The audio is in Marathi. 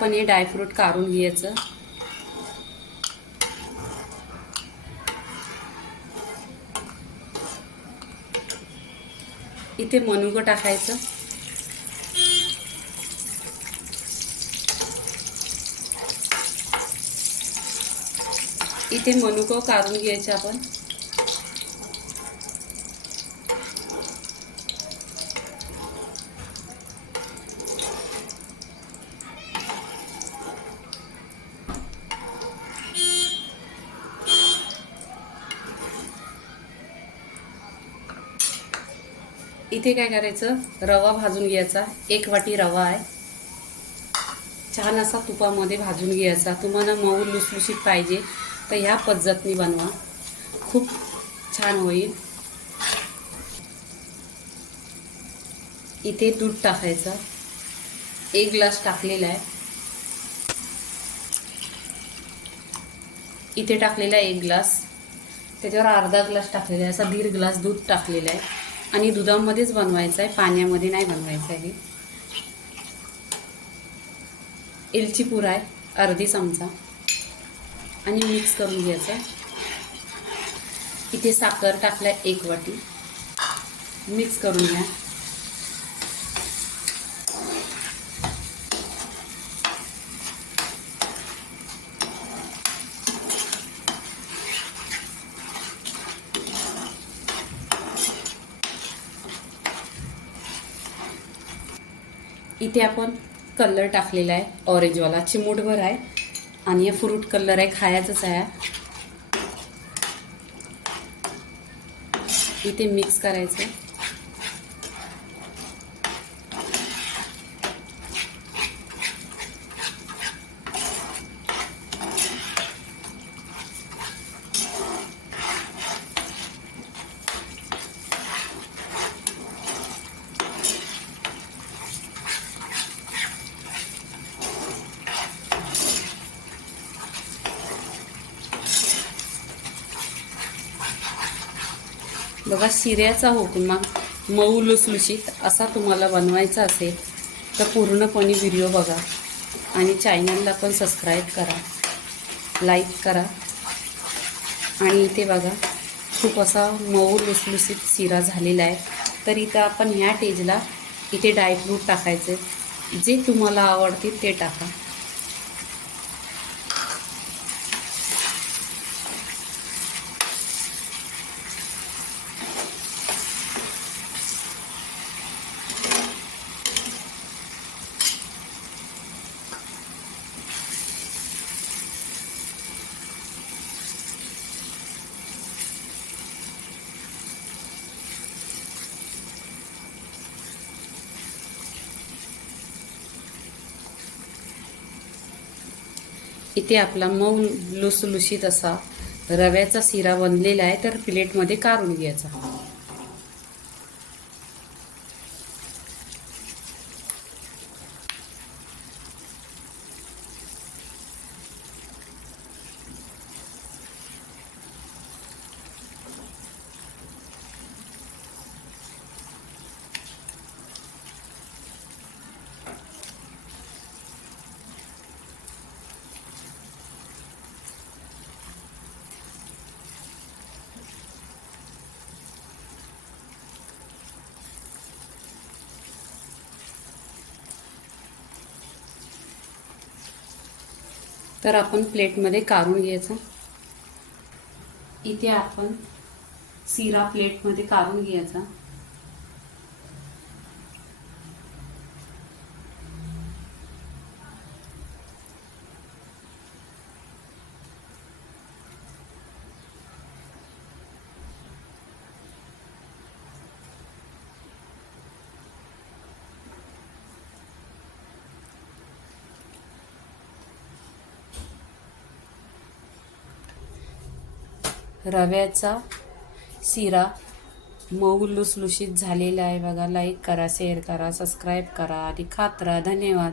पण हे ड्रायफ्रूट काढून घ्यायचं. इथे मनुगं टाकायचं. इथे मनुको काढून घ्यायचे आपण. इथे काय करायचं? रवा भाजून घ्यायचा. एक वाटी रवा आहे. छान असा तुपामध्ये भाजून घ्यायचा. तुम्हाला मऊ लुसलुशीत पाहिजे. तर ह्या पद्धतीने बनवा. खूप छान होईल. इथे दूध टाकायचं. एक ग्लास टाकलेला आहे. इथे टाकलेला आहे एक ग्लास. त्याच्यावर अर्धा ग्लास टाकलेला आहे. असा दीड ग्लास दूध टाकलेला आहे. आणि दुधामध्येच बनवायचं आहे पाण्यामध्ये नाही बनवायचं आहे एलची पूर आहे अर्धी चमचा. आणि मिक्स करून घ्यायचं इथे साखर टाकलाय एक वाटी. मिक्स करून घ्या. इथे आपण कलर टाकलेला आहे ऑरेंजवाला. चिमूटभर आहे. आणि हे फ्रूट कलर आहे खायचंच आहे. इथे मिक्स करायचं बघा शिऱ्याचा हुकमा मऊ लुसलुशीत असा तुम्हाला बनवायचा असेल तर पूर्णपणे व्हिडिओ बघा आणि चॅनलला पण सबस्क्राईब करा लाईक करा. आणि इथे बघा खूप असा मऊ लुसलुसीत शिरा झालेला आहे. तर इथं आपण ह्या टेजला इथे ड्रायफ्रूट टाकायचे. जे तुम्हाला आवडतील ते टाका. इथे आपला मऊ लुसलुशीत असा रव्याचा शिरा बनलेला आहे तर प्लेटमध्ये काढून घ्यायचा. तर आपण प्लेटमध्ये काढून घ्यायचं. इथे आपण शिरा प्लेटमध्ये काढून घ्यायचा. रव्याचा शिरा मऊ लुसलुशीत झालेला आहे बघा. लाईक करा शेअर करा सबस्क्राईब करा आणि खात राहा. धन्यवाद.